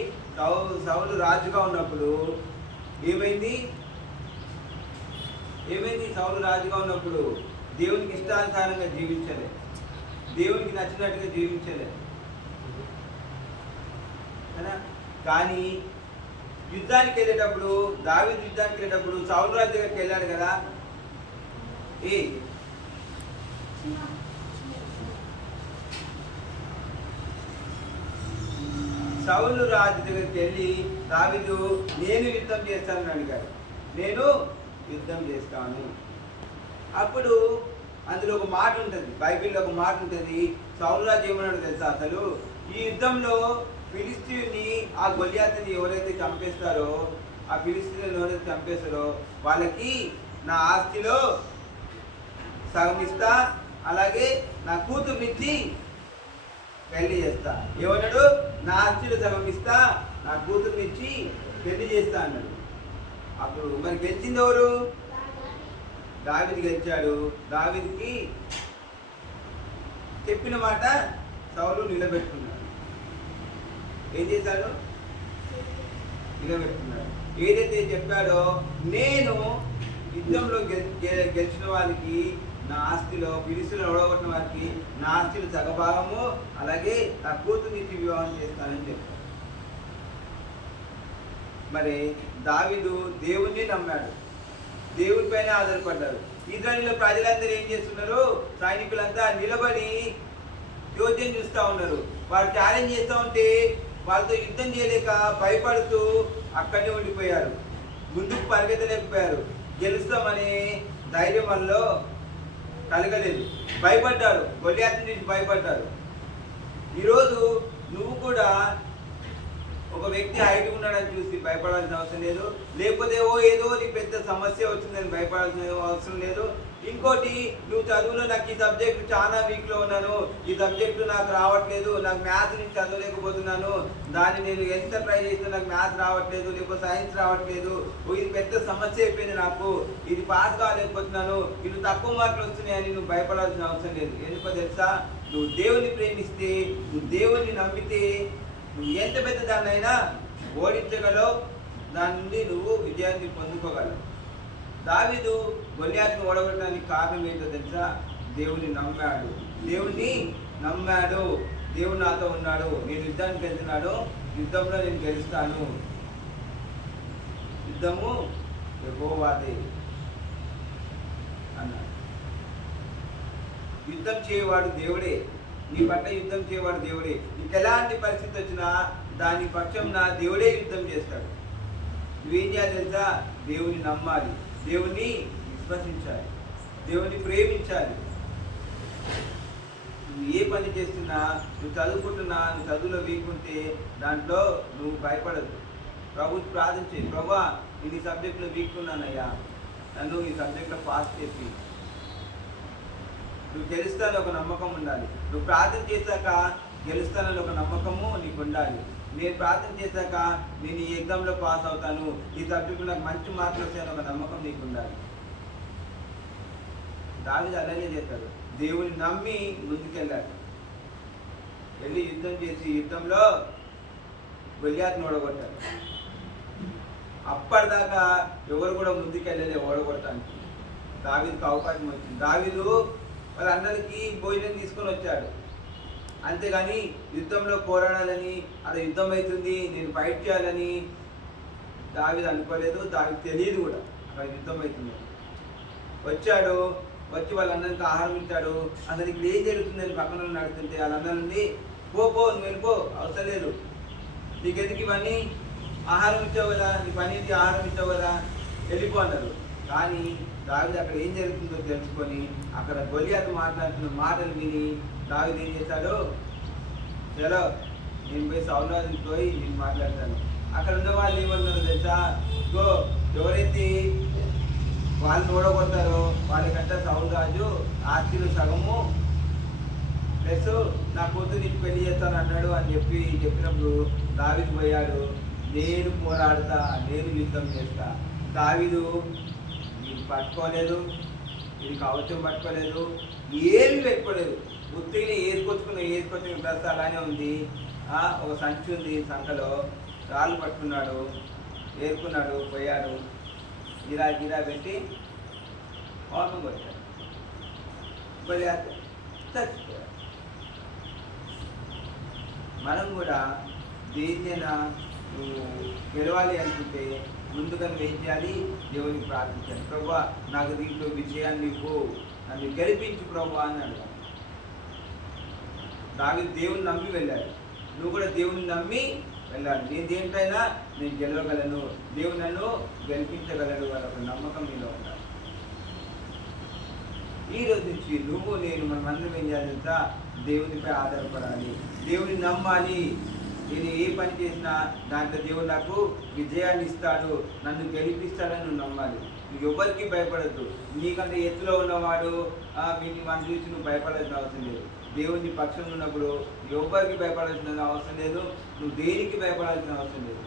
సౌలు రాజుగా ఉన్నప్పుడు ఏమైంది? సౌలు రాజుగా ఉన్నప్పుడు దేవునికి ఇష్టానుసారంగా జీవించలే, దేవునికి నచ్చినట్టుగా జీవించలే కదా. కానీ యుద్ధానికి వెళ్ళేటప్పుడు దావీదు యుద్ధానికి వెళ్ళేటప్పుడు సౌలు రాజు దగ్గరికి వెళ్ళాడు కదా. సౌలు రాజు దగ్గరికి వెళ్ళి దావీదు నేను యుద్ధం చేస్తానని అడిగాడు. నేను యుద్ధం చేస్తాను. అప్పుడు అందులో ఒక మాట ఉంటుంది, బైబిల్లో ఒక మాట ఉంటుంది. సౌలు రాజు ఏమన్నాడు తెలుసా? అసలు ఈ యుద్ధంలో ఫిలిస్తీయుని ఆ గొలియాతుని ఎవరైతే చంపేస్తారో, ఆ ఫిలిస్తీయులను ఎవరైతే చంపేస్తారో వాళ్ళకి నా ఆస్తిలో సగం ఇస్తా, అలాగే నా కూతుర్నిచ్చి పెళ్లి చేస్తా. ఏమన్నాడు? నా ఆస్తిలో సగం ఇస్తా, నా కూతుర్నిచ్చి పెళ్లి చేస్తా అన్నాడు. అప్పుడు మరి గెలిచింది ఎవరు? దావీదు గెలిచాడు. దావీదుకి చెప్పిన మాట సౌలు నిలబెట్టుకున్నాడు. ఏం చేశాడు? నిలబెట్టుకున్నాడు. ఏదైతే చెప్పాడో, నేను యుద్ధంలో గెలిచిన వాళ్ళకి నా ఆస్తిలో, ఫిలిస్తీయులను ఓడగొట్టిన వారికి నా ఆస్తిలో సగభాగము, అలాగే నా కూతురునిచ్చి వివాహం చేస్తానని చెప్పాడు. మరి దావీదు దేవుణ్ణి నమ్మాడు, దేవుని పైన ఆధారపడ్డారు. ఇజ్రాయేలు ప్రజలందరూ ఏం చేస్తున్నారు? సైనికులంతా నిలబడి యోధ్యం చూస్తూ ఉన్నారు. వాళ్ళు ఛాలెంజ్ చేస్తూ ఉంటే వాళ్ళతో యుద్ధం చేయలేక భయపడుతూ అక్కడనే ఉండిపోయారు, ముందుకు పరిగెత్తలేకపోయారు. గెలుస్తామనే ధైర్యం వల్ల కలగలేదు, భయపడ్డారు, గొలియాతుని నుంచి భయపడ్డారు. ఈరోజు నువ్వు కూడా ఒక వ్యక్తి హైట్ ఉన్నాడని చూసి భయపడాల్సిన అవసరం లేదు, లేకపోతే ఏదో నీ పెద్ద సమస్య వచ్చిందని భయపడాల్సిన అవసరం లేదు. ఇంకోటి, నువ్వు చదువులో నాకు ఈ సబ్జెక్టు చాలా వీక్లో ఉన్నాను, ఈ సబ్జెక్టు నాకు రావట్లేదు, నాకు మ్యాథ్స్ నుంచి చదవలేకపోతున్నాను, దాన్ని నేను ఎంత ట్రై చేసినా నాకు మ్యాథ్స్ రావట్లేదు, లేకపోతే సైన్స్ రావట్లేదు, ఇది పెద్ద సమస్య అయిపోయింది, నాకు ఇది పాస్ కాలేకపోతున్నాను, ఇది తక్కువ మార్కులు వస్తున్నాయని నువ్వు భయపడాల్సిన అవసరం లేదు. ఎందుకో తెలుసా? నువ్వు దేవుని ప్రేమిస్తే, నువ్వు దేవుని నమ్మితే నువ్వు ఎంత పెద్ద దాన్నైనా ఓడించగలవు, దాని నుండి నువ్వు విజయాన్ని పొందుకోగలవు. దావీదు గొలియాతును ఓడగొట్టడానికి కారణం ఏంటో తెలుసా? దేవుని నమ్మాడు, దేవుని నమ్మాడు. దేవుడు నాతో ఉన్నాడు, నేను యుద్ధానికి వెళ్తున్నాడు, యుద్ధంలో నేను గెలుస్తాను, యుద్ధము యెహోవాదే అన్నాడు. యుద్ధం చేయవాడు దేవుడే, నీ పట్ల యుద్ధం చేయవాడు దేవుడే. నీకు ఎలాంటి పరిస్థితి వచ్చినా దాని పక్షం నా దేవుడే యుద్ధం చేస్తాడు. నువ్వేం చేయాలి తెలుసా? దేవుని నమ్మాలి, దేవుని విశ్వసించాలి, దేవుని ప్రేమించాలి. నువ్వు ఏ పని చేస్తున్నా, నువ్వు చదువుకుంటున్నా, నువ్వు చదువులో వీక్ ఉంటే దాంట్లో నువ్వు భయపడదు. ప్రభుత్వ ప్రార్థన చేయి, ప్రభా నేను ఈ సబ్జెక్టులో వీక్ ఉన్నానయ్యా, నన్ను ఈ సబ్జెక్ట్లో పాస్ చేసి. నువ్వు గెలుస్తానని ఒక నమ్మకం ఉండాలి. నువ్వు ప్రార్థన చేశాక గెలుస్తానని ఒక నమ్మకము నీకు ఉండాలి. నేను ప్రార్థన చేశాక నేను ఈ ఎగ్జామ్లో పాస్ అవుతాను, ఈ సబ్జెక్టులో నాకు మంచి మార్కులు వస్తాయని ఒక నమ్మకం నీకు ఉండాలి. దావీదు అలానే చేస్తాడు, దేవుని నమ్మి ముందుకెళ్ళాడు. వెళ్ళి యుద్ధం చేసి యుద్ధంలో గొలియాతును ఓడగొట్టాడు. అప్పటిదాకా ఎవరు కూడా ముందుకెళ్ళలే ఓడగొట్టడానికి. దావీదుకు అవకాశం వచ్చింది. దావీదు వాళ్ళందరికీ భోజనం తీసుకొని వచ్చాడు, అంతేగాని యుద్ధంలో పోరాడాలని, అక్కడ యుద్ధం అవుతుంది నేను ఫైట్ చేయాలని దావీదు అనుకోలేదు. దావీదు తెలియదు కూడా అక్కడ యుద్ధం అవుతుంది. వచ్చాడు, వచ్చి వాళ్ళందరికీ ఆహారం ఇచ్చాడు. అతనికి ఏం జరుగుతుందని పక్కన నడుతుంటే వాళ్ళందరినీ పో నువ్వు వెళ్ళిపో, అవసరం లేదు, నీకెందుకు ఇవన్నీ, ఆహారం ఇచ్చావు కదా, నీ పనికి ఆహారం ఇచ్చావు కదా, వెళ్ళిపో అన్నారు. కానీ దావీదు అక్కడ ఏం జరుగుతుందో తెలుసుకొని అక్కడ గొలియాతు మాట్లాడుతున్న మాటలు విని దావీదు ఏం చేశాడు? చలో నేను పోయి సౌలుకి పోయి నేను మాట్లాడతాను. అక్కడ ఉన్న వాళ్ళు ఏమన్నారో తెలుసా? గో, ఎవరైతే వాళ్ళు ఓడగొడతారో వాళ్ళకంటే సౌలు రాజు ఆస్తిలో సగము ప్లస్ నా కూతురు నీకు పెళ్లి చేస్తాను అన్నాడు అని చెప్పినప్పుడు దావీదు పోయాడు, నేను పోరాడుతా, నేను యుద్ధం చేస్తా. దావీదు ఇది పట్టుకోలేదు, ఇది కవచం పట్టుకోలేదు, ఏమి పెట్టుకోలేదు, ఉత్తిని వేసుకొచ్చుకున్న డ్రెస్ అలానే ఉంది. ఒక సంచి ఉంది, సంఖలో రాళ్ళు పట్టుకున్నాడు, ఏరుకున్నాడు, పోయాడు, గిరా గిరా పెట్టి కోపం కొట్టాడు, చచ్చిపోయాడు. మనం కూడా దేన్నైనా నువ్వు గెలవాలి అనుకుంటే ముందుగా నువ్వు ఏం చేయాలి? దేవునికి ప్రార్థించాలి. ప్రభువా నాకు దీంట్లో విజయాన్ని ఇవ్వు, నన్ను గెలిపించు ప్రభువా అని అడగాలి. దావీదు దేవుని నమ్మి వెళ్ళాడు, నువ్వు కూడా దేవుని నమ్మి వెళ్ళాలి. నేను దేంటైనా నేను గెలవగలను, దేవుడు నన్ను గెలిపించగలడు అని ఒక నమ్మకం మీలో ఉండాలి. ఈ రోజు నుంచి నువ్వు నేను మనమందరం ఏం చేయాలి తెలుసా? దేవునిపై ఆధారపడాలి, దేవుని నమ్మాలి. నేను ఏ పని చేసినా దాంట్లో దేవుడు నాకు విజయాన్ని ఇస్తాడు, నన్ను గెలిపిస్తాడని నువ్వు నమ్మాలి. నువ్వు ఎవరికి భయపడద్దు. నీకంటే ఎత్తులో ఉన్నవాడు వీటిని మనం చూసి నువ్వు భయపడాల్సిన అవసరం లేదు. దేవుని పక్షంలో ఉన్నప్పుడు ఎవరికి భయపడాల్సిన అవసరం లేదు, నువ్వు దేనికి భయపడాల్సిన అవసరం లేదు.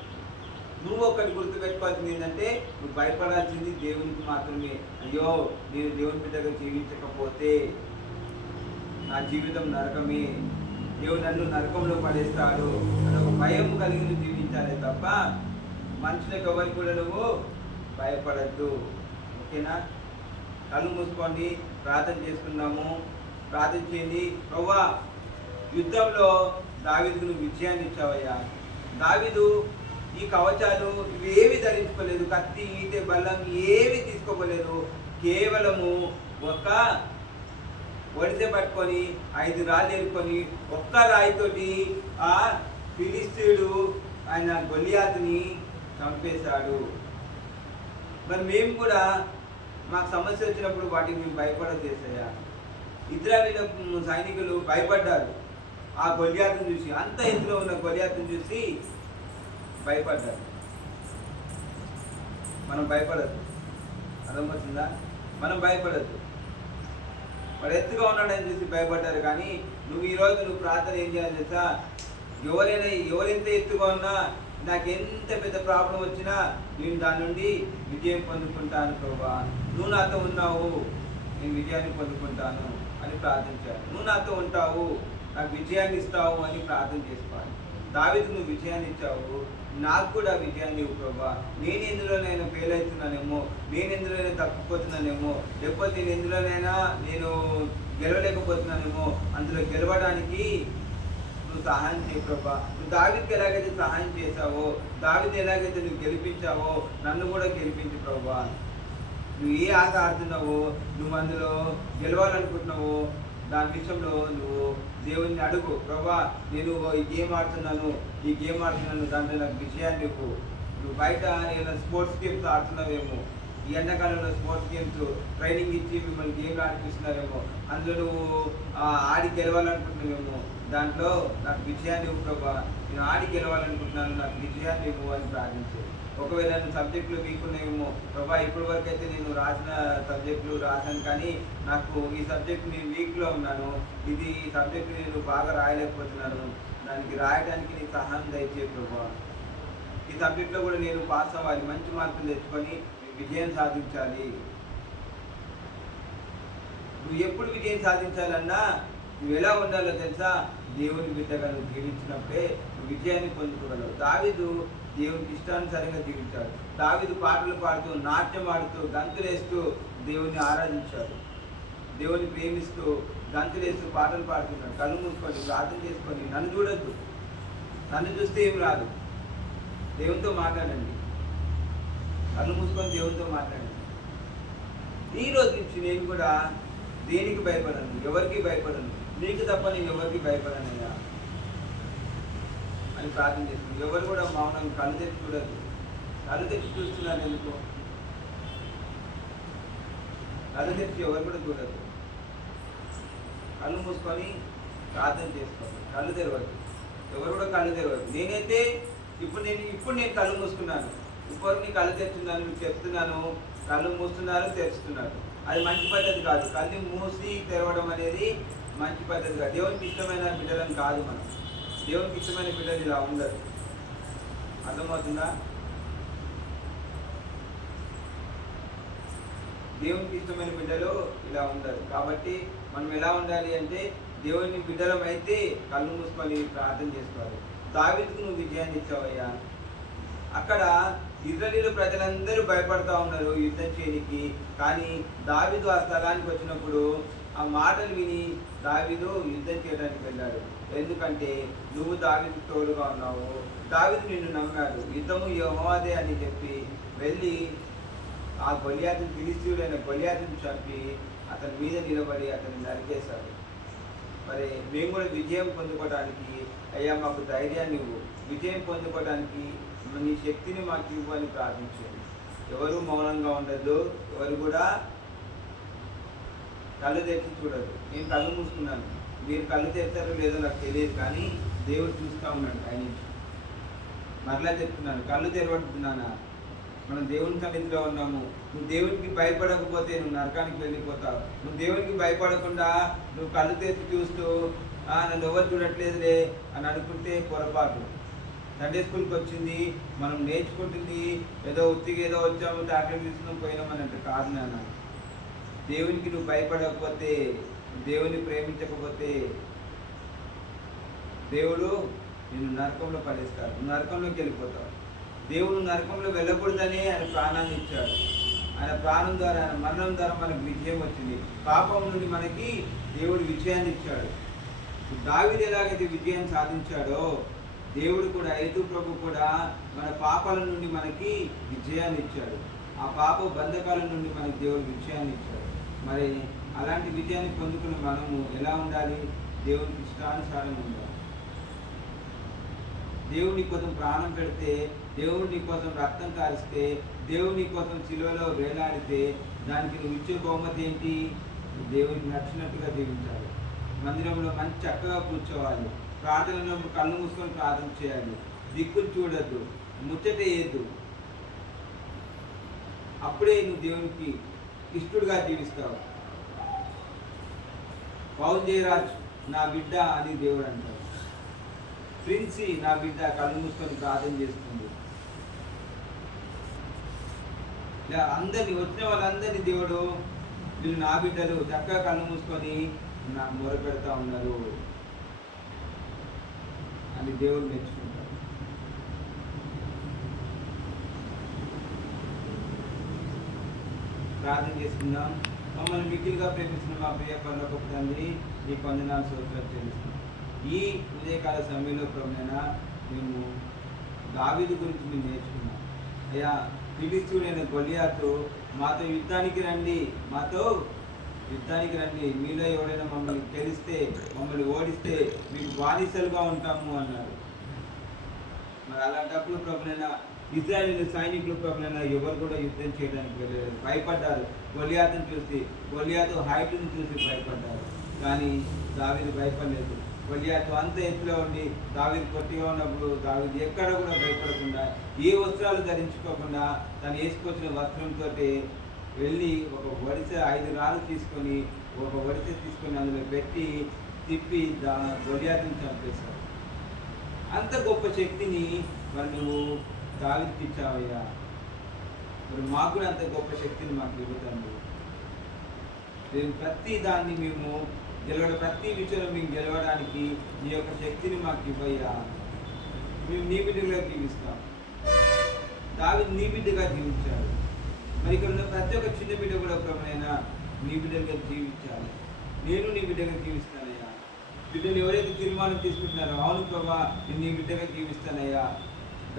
నువ్వు ఒక్కటి గుర్తుపెట్టుకోవాల్సింది ఏంటంటే, నువ్వు భయపడాల్సింది దేవునికి మాత్రమే. అయ్యో నేను దేవుని బిడ్డగా జీవించకపోతే నా జీవితం నరకమే, దేవుడు నన్ను నరకంలో పడేస్తాడు అని ఒక భయం కలిగి జీవించాలి తప్ప మనుషులకు ఎవరికి కూడా నువ్వు భయపడద్దు. ఓకేనా? కళ్ళు మూసుకోండి, ప్రార్థన చేసుకున్నాము. ప్రార్థన చేయండి. ప్రభువా, యుద్ధంలో దావీదుకు నువ్వు విజయాన్ని ఇచ్చావయ్యా. దావీదు ఈ కవచాలు ఇవేవి ధరించుకోలేదు, కత్తి ఈటె బల్లం ఏవి తీసుకోలేదు. కేవలము ఒక ఒడిసె పట్టుకొని 5 రాళ్ళు ఎరుకొని ఒక్క రాయితోటి ఆ ఫిలిస్తీయుడు ఆయన గొలియాతుని చంపేశాడు. మరి మేము కూడా మాకు సమస్య వచ్చినప్పుడు వాటికి మేము భయపడదు చేసాయా. ఇజ్రాయేలు సైనికులు భయపడ్డారు ఆ గొలియాతుని చూసి, అంత ఎత్తులో ఉన్న గొలియాతుని చూసి భయపడ్డారు. మనం భయపడద్దు. అర్థమవుతుందా? మనం భయపడద్దు. వాడు ఎత్తుగా ఉన్నాడని చూసి భయపడ్డారు. కానీ నువ్వు ఈరోజు నువ్వు ప్రార్థన ఏం చేయాలి తెలుసా? ఎవరెంత ఎత్తుగా ఉన్నా, నాకు ఎంత పెద్ద ప్రాబ్లం వచ్చినా నేను దాని నుండి విజయం పొందుకుంటాను ప్రభువా, నువ్వు నాతో ఉన్నావు, నేను విజయాన్ని పొందుకుంటాను అని ప్రార్థించాను. నువ్వు నాతో ఉంటావు, నాకు విజయాన్ని ఇస్తావు అని ప్రార్థన చేసుకోవాలి. దావీదుకు నువ్వు విజయాన్ని ఇచ్చావు, నాకు కూడా విజయాన్ని ఇవ్వు ప్రభువా. నేను ఎందులోనైనా ఫెయిల్ అవుతున్నానేమో, నేను ఎందులోనైనా తప్పిపోతున్నానేమో, లేకపోతే నేను ఎందులోనైనా నేను గెలవలేకపోతున్నానేమో, అందులో గెలవడానికి నువ్వు సహాయం చేయి ప్రభా. నువ్వు దావీదుకి ఎలాగైతే సహాయం చేశావో, దావీదుని ఎలాగైతే నువ్వు గెలిపించావో, నన్ను కూడా గెలిపించు ప్రభా. నువ్వు ఏ ఆట ఆడుతున్నావో, నువ్వు అందులో గెలవాలనుకుంటున్నావో దాని విషయంలో నువ్వు దేవుని అడుగు. ప్రభా, నేను ఈ గేమ్ ఆడుతున్నాను దాంట్లో నాకు విషయాన్ని నువ్వు బయట ఏమైనా స్పోర్ట్స్ గేమ్స్ ఆడుతున్నావేమో, ఈ ఎండాకాలంలో స్పోర్ట్స్ గేమ్స్ ట్రైనింగ్ ఇచ్చి మిమ్మల్ని గేమ్లు ఆడిపిస్తున్నారేమో, అందులో నువ్వు ఆడి గెలవాలనుకుంటున్నావేమో, దాంట్లో నాకు విజయాన్ని ఇవ్వు ప్రభా, నేను ఆడి గెలవాలనుకుంటున్నాను, నాకు విజయాన్ని ఇవ్వు అని ప్రార్థించు. ఒకవేళ నేను సబ్జెక్టులు వీక్ ఉన్నాయేమో, ప్రభా ఇప్పటి వరకు అయితే నేను రాసిన సబ్జెక్టులు రాశాను, కానీ నాకు ఈ సబ్జెక్ట్ నేను వీక్లో ఉన్నాను, ఈ సబ్జెక్ట్ నేను బాగా రాయలేకపోతున్నాను, దానికి రాయడానికి నీకు సహాయం దయచేయ ప్రభా. ఈ సబ్జెక్ట్లో కూడా నేను పాస్ అవ్వాలి, మంచి మార్కులు తెచ్చుకొని విజయం సాధించాలి. నువ్వు ఎప్పుడు విజయం సాధించాలన్నా నువ్వు ఎలా ఉండాలో తెలుసా? దేవుని బిడ్డగా నువ్వు జీవించినప్పుడే నువ్వు విజయాన్ని పొందుకోగలవు. దావీదు దేవునికి ఇష్టానుసారంగా జీవించాడు. దావీదు పాటలు పాడుతూ, నాట్యం ఆడుతూ, గంతులేస్తూ దేవుని ఆరాధించాడు. దేవుని ప్రేమిస్తూ గంతులేస్తూ పాటలు పాడుతున్నాడు. కళ్ళు మూసుకొని ప్రార్థన చేసుకొని, నన్ను చూడొద్దు, నన్ను చూస్తే ఏం రాదు, దేవునితో మాట్లాడండి. కళ్ళు మూసుకొని దేవునితో మాట్లాడండి. ఈ రోజు నుంచి నేను కూడా దేనికి భయపడను, ఎవరికి భయపడను, నీకు తప్ప నేను ఎవరికి భయపడనయ్యా అని ప్రార్థన చేస్తుంది. ఎవరు కూడా మౌనం కళ్ళు తెచ్చి చూడదు. కళ్ళు తెచ్చి చూస్తున్నాను ఎందుకు? కళ్ళు తెచ్చి ఎవరు కూడా చూడదు. కళ్ళు మూసుకొని ప్రార్థన చేసుకోవాలి. కళ్ళు తెరవద్దు, ఎవరు కూడా కళ్ళు తెరవద్దు. నేనైతే ఇప్పుడు నేను కళ్ళు మూసుకున్నాను, ఇప్పుడు నీ కళ్ళు తెరుస్తున్నాను, మీకు చెప్తున్నాను. కళ్ళు మూస్తున్నారు, తెరుస్తున్నారు, అది మంచి పద్ధతి కాదు. కళ్ళు మూసి తెరవడం అనేది మంచి పద్ధతి కాదు. దేవునికి ఇష్టమైన బిడ్డలను కాదు మనం. దేవునికి ఇష్టమైన బిడ్డలు ఇలా ఉండదు. అర్థమవుతుందా? దేవునికి ఇష్టమైన బిడ్డలు ఇలా ఉండరు. కాబట్టి మనం ఎలా ఉండాలి అంటే, దేవుని బిడ్డలం అయితే కళ్ళు మూసుకొని ప్రార్థన చేసుకోవాలి. దావీదుకు నువ్వు విజయాన్ని ఇచ్చావయ్యా. అక్కడ ఇశ్రాయేలు ప్రజలందరూ భయపడతా ఉన్నారు యుద్ధం చేయడానికి. కానీ దావీదు ఆ స్థలానికి వచ్చినప్పుడు ఆ మాటలు విని దావీదు యుద్ధం చేయడానికి వెళ్ళాడు. ఎందుకంటే నువ్వు దావీదుకు తోడుగా ఉన్నావు, దావీదు నిన్ను నమ్మాడు, యుద్ధము యెహోవాదే అని చెప్పి వెళ్ళి ఆ గొలియాతుని, ఫిలిష్తీయుడైన గొలియాతుని చంపి అతని మీద నిలబడి అతన్ని నరికేశాడు. మరి మేము కూడా విజయం పొందుకోవడానికి అయ్యా మాకు ధైర్యాన్ని ఇవ్వు, విజయం పొందుకోవడానికి నీ శక్తిని మాకు ఇవ్వు అని ప్రార్థించండి. ఎవరు మౌనంగా ఉండద్దు, ఎవరు కూడా కళ్ళు తెరిచి చూడదు. నేను కళ్ళు మూసుకున్నాను, మీరు కళ్ళు తెరిచారో లేదో నాకు తెలియదు, కానీ దేవుడు చూస్తూ ఉన్నాడు ఆయన నుంచి. మరలా చెప్తున్నాను, కళ్ళు తెరవడుతున్నానా? మనం దేవుని సన్నిధిలో ఉన్నాము. నువ్వు దేవునికి భయపడకపోతే నువ్వు నరకానికి వెళ్ళిపోతావు. నువ్వు దేవునికి భయపడకుండా నువ్వు కళ్ళు తెరిచి చూస్తూ నన్ను ఎవరు చూడట్లేదులే అని అనుకుంటే పొరపాటు. సండే స్కూల్కి వచ్చింది, మనం నేర్చుకుంటుంది ఏదో ఉత్తిగా ఏదో వచ్చాము, టాబ్లెట్ తీసుకుని పోయినామని అంటే కాదు నాన్న. దేవునికి నువ్వు భయపడకపోతే, దేవుని ప్రేమించకపోతే దేవుడు నిన్ను నరకంలో పడేస్తాడు, నువ్వు నరకంలోకి వెళ్ళిపోతావు. దేవుడు నరకంలో వెళ్ళకూడదని ఆయన ప్రాణాన్ని ఇచ్చాడు. ఆయన ప్రాణం ద్వారా, ఆయన మరణం ద్వారా మనకు విజయం వచ్చింది. పాపం నుండి మనకి దేవుడు విజయాన్ని ఇచ్చాడు. దావీదు ఎలాగైతే విజయం సాధించాడో, దేవుడు కూడా, యేసు ప్రభు కూడా మన పాపాల నుండి మనకి విజయాన్ని ఇచ్చాడు. ఆ పాప బంధకాల నుండి మనకి దేవుడు విజయాన్ని ఇచ్చాడు. మరి అలాంటి విజయాన్ని పొందుకుని మనము ఎలా ఉండాలి? దేవునికి ఇష్టానుసారంగా ఉండాలి. దేవుని కోసం ప్రాణం పెడితే, దేవుని కోసం రక్తం కారిస్తే, దేవుని కోసం శిలువలో వేలాడితే దానికి నువ్వు ఇచ్చే బహుమతి ఏంటి? దేవునికి నచ్చినట్టుగా జీవించాలి. మందిరంలో మంచి చక్కగా కూర్చోవాలి. ప్రార్థనలో కళ్ళు మూసుకొని ప్రార్థన చేయాలి. దిక్కులు చూడద్దు, ముచ్చట వేయద్దు. అప్పుడే నువ్వు దేవునికి ఇష్టడుగా జీవిస్తావు. పౌలు జయరాజ్ నా బిడ్డ అని దేవుడు అంటాడు. ప్రిన్సీ నా బిడ్డ కళ్ళు మూసుకొని ప్రార్థన చేస్తుంది. ఇలా అందరినీ, వచ్చిన వాళ్ళందరినీ దేవుడు వీళ్ళు నా బిడ్డలు చక్కగా కళ్ళు మూసుకొని నా మొర పెడతా ఉన్నారు అని దేవుడు మెచ్చుకుంటాడు. ప్రార్థన చేసుకుందాం. మమ్మల్ని మిగిలిగా ప్రేమిస్తున్న మా ప్రియ పరలోకపు తండ్రి, ఈ వందనాలు స్తోత్రాలు చెల్లిస్తున్నాం. ఈ ఉదయకాల సమయంలో ప్రభువైనా మేము దావీదు గురించి మేము నేర్చుకున్నాం. అయ్యా, ఫిలిష్తీయుడైన గొలియాతు మాతో యుద్ధానికి రండి, మాతో యుద్ధానికి రండి, మీలో ఎవరైనా మమ్మల్ని గెలిస్తే, మమ్మల్ని ఓడిస్తే మీకు బానిసలుగా ఉంటాము అన్నారు. మరి అలాంటప్పుడు ప్రభువైనా ఇజ్రాయేలు సైనికులు ప్రభువైనా ఎవరు కూడా యుద్ధం చేయడానికి వెళ్ళలేదు, భయపడ్డారు. గొలియాతుని చూసి, గొలియాతు హైట్ని చూసి భయపడ్డారు. కానీ దావీదు భయపడలేదు. గొలియాతు అంత ఎత్తులో ఉండి దావీదు పొట్టిగా ఉన్నప్పుడు దావీదు ఎక్కడ కూడా భయపడకుండా, ఏ వస్త్రాలు ధరించుకోకుండా తను వేసుకొచ్చిన వస్త్రంతో వెళ్ళి ఒక వడిసె 5 రాళ్ళు తీసుకొని, ఒక వడిసె తీసుకొని అందులో పెట్టి తిప్పి గొలియాతుని చంపేశాడు. అంత గొప్ప శక్తిని మరి నువ్వు దావీదుకి ఇచ్చావయ్యా. మరి మాకు కూడా అంత గొప్ప శక్తిని మాకు ఇవ్వతండి. మేము ప్రతి దాన్ని మేము ప్రతి విషయంలో మేము గెలవడానికి నీ యొక్క శక్తిని మాకు ఇవ్వయ్యా. మేము నీ బిడ్డగా జీవిస్తాం. దావీదు నీ బిడ్డగా జీవించాడు. మరి ఇక్కడ ఉన్న ప్రతి ఒక్క చిన్న బిడ్డ కూడా ప్రభువైనా నీ బిడ్డగా జీవించాలి. నేను నీ బిడ్డగా జీవిస్తానయ్యా. బిడ్డలు ఎవరైతే తీర్మానం తీసుకుంటున్నారో, అవును ప్రభా నేను నీ బిడ్డగా జీవిస్తానయ్యా.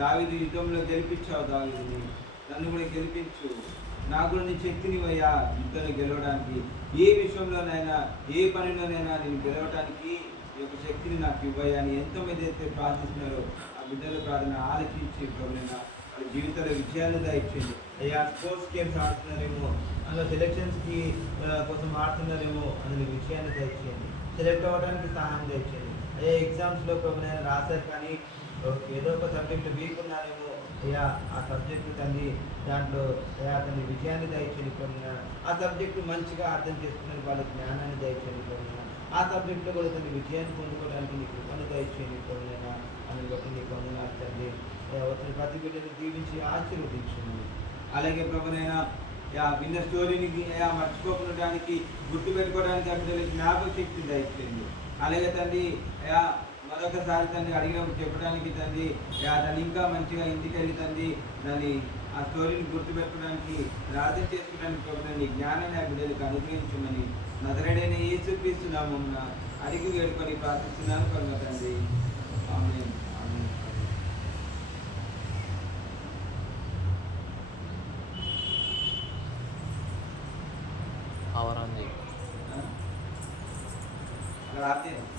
దావీదు యుద్ధంలో గెలిపించావు, దావీదుని నన్ను కూడా గెలిపించు. నాకు కూడా నీ శక్తినివయ్యా యుద్ధంలో గెలవడానికి. ఏ విషయంలోనైనా, ఏ పనిలోనైనా నేను గెలవడానికి ఈ యొక్క శక్తిని నాకు ఇవ్వయ్యా అని ఎంతమంది అయితే ప్రార్థిస్తున్నారో ఆ బిడ్డల ప్రార్థన ఆలోచించి ప్రభువైనా వాళ్ళ జీవితంలో విజయాలు దయచేయండి అయ్యా. స్పోర్ట్స్ గేమ్స్ ఆడుతున్నారేమో, అందులో సెలక్షన్స్కి కోసం ఆడుతున్నారేమో, అందులో విజయాన్ని దయచేయండి. సెలెక్ట్ అవ్వడానికి సహాయం దయచేయండి అయ్యా. ఎగ్జామ్స్లో ప్రభువైనా రాశారు కానీ ఏదో ఒక సబ్జెక్టు వీక్ ఉన్నారేమో అయ్యా, ఆ సబ్జెక్టు తండ్రి దాంట్లో అయ్యా తండ్రి విజయాన్ని దయచేయండి ప్రభువైనా. ఆ సబ్జెక్టు మంచిగా అర్థం చేసుకునే వాళ్ళకి జ్ఞానాన్ని దయచేయండి ప్రభువైనా. ఆ సబ్జెక్టులో కూడా తండ్రి విజయాన్ని పొందుకోవడానికి నీకు కృపను దయచేయండి ప్రభువైనా. అని బట్టి నీకు వందనాలు తండ్రి. వచ్చిన ప్రతి బిడ్డని దీవించి ఆశీర్వదించండి. అలాగే ప్రభువైనా విన్న స్టోరీని మర్చిపోకుండా గుర్తుపెట్టుకోవడానికి ఆ బిడ్డలకి జ్ఞాపక శక్తి దయచేయండి. అలాగే తండ్రి మరొకసారి తండ్రి అడిగినప్పుడు చెప్పడానికి తండ్రి దాన్ని ఇంకా మంచిగా ఇంటికి వెళ్ళి తండ్రి దాన్ని ఆ స్టోరీని గుర్తుపెట్టుకోవడానికి, ప్రార్థన చేసుకోవడానికి ప్రభువైనా జ్ఞానాన్ని ఆ బిడ్డలకు అనుగ్రహించమని నజరేయుడైన యేసుక్రీస్తు నామమున అడిగి వేడుకొని ప్రార్థిస్తున్నాను కనుక తండ్రి. ఆమేన్. ఆమేన్. పవర్ ఉంది అక్కడ ఆపేయండి.